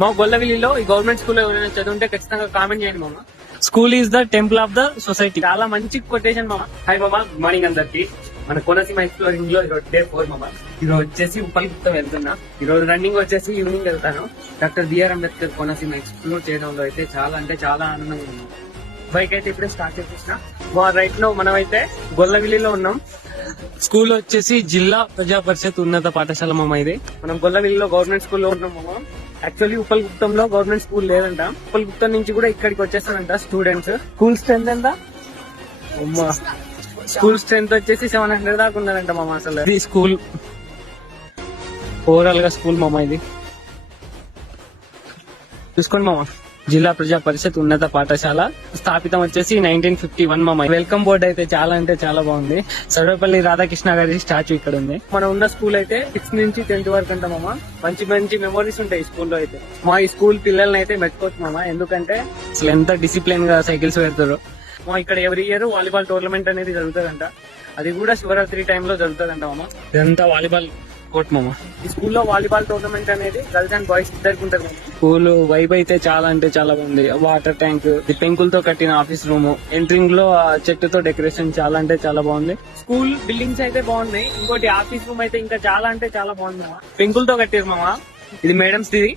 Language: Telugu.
మా గొల్లవిల్లిలో ఈ గవర్నమెంట్ స్కూల్ ఎవరైనా చదువుంటే ఖచ్చితంగా కామెంట్ చేయండి మామ. School is the temple of the society. చాలా మంచి కొటేషన్ మామ. హాయ్ మామ, గుడ్ మార్నింగ్ అందరికి. మన కోనసీమ ఎక్స్ప్లోరింగ్ లో డే 4 మామ. ఈరోజు వచ్చేసి ఉప్పల్గుప్తం వెళ్తున్నా. ఈ రోజు రన్నింగ్ వచ్చేసి ఈవినింగ్ వెళ్తాను. Doctor B R Ambedkar Konaseema explore చేయడంలో అయితే చాలా అంటే చాలా ఆనందంగా ఉంది. బైక్ అయితే ఇప్పుడే స్టార్ట్ చేసేసిన. రైట్ లో మనం అయితే గొల్లవిల్లిలో ఉన్నాం. స్కూల్ వచ్చేసి జిల్లా ప్రజా పరిషత్ ఉన్నత పాఠశాల మామ. ఇది మనం గొల్లవిల్లిలో గవర్నమెంట్ స్కూల్లో ఉన్నాం మామ. యాక్చువల్లీ ఉప్పల్గుప్తంలో గవర్నమెంట్ స్కూల్ లేదంట. ఉప్పల్గుప్తం నుంచి కూడా ఇక్కడికి వచ్చేస్తారంట స్టూడెంట్స్. స్కూల్ స్ట్రెంత్ ఎంత? స్కూల్ స్ట్రెంత్ వచ్చేసి 700 దాకా ఉన్నారంట మామ. అసలు ఇది స్కూల్ ఓవరాల్ గా స్కూల్ మామ. ఇది చూసుకోండి మామ. జిల్లా ప్రజా పరిషత్ ఉన్నత పాఠశాల స్థాపితం వచ్చేసి 1951 మామ. వెల్కమ్ బోర్డ్ అయితే చాలా అంటే చాలా బాగుంది. సర్వేపల్లి రాధాకృష్ణ గారి స్టాచ్యూ ఇక్కడ ఉంది. మనం ఉన్న స్కూల్ అయితే 6 నుంచి 10th వరకు అంట మామ. మంచి మంచి మెమోరీస్ ఉంటాయి ఈ స్కూల్లో అయితే. మా ఈ స్కూల్ పిల్లల్ని అయితే మెచ్చుకోవచ్చు మామ. ఎందుకంటే అసలు ఎంత డిసిప్లిన్ గా సైకిల్స్ పెడతారు. మా ఇక్కడ ఎవ్రీ ఇయర్ వాలీబాల్ టోర్నమెంట్ అనేది జరుగుతుందంట. అది కూడా శివరాత్రి టైంలో జరుగుతుందంట మామ. ఇదంతా వాలీబాల్ కోర్ట్ మామ. ఈ స్కూల్లో వాలీబాల్ టోర్నమెంట్ అనేది గర్ల్స్ అండ్ బాయ్స్ ఇద్దరికి ఉంటుంది. స్కూల్ వైబ్ అయితే చాలా అంటే చాలా బాగుంది. వాటర్ ట్యాంక్, పెంకులతో కట్టిన ఆఫీస్ రూమ్, ఎంట్రింగ్ లో చెట్టుతో డెకరేషన్ చాలా అంటే చాలా బాగుంది. స్కూల్ బిల్డింగ్స్ అయితే బాగున్నాయి. ఇంకోటి ఆఫీస్ రూమ్ అయితే ఇంకా చాలా అంటే చాలా బాగుంది మామ. పెంకులతో కట్టారు మామ. ఇది మేడమ్స్ ఇది.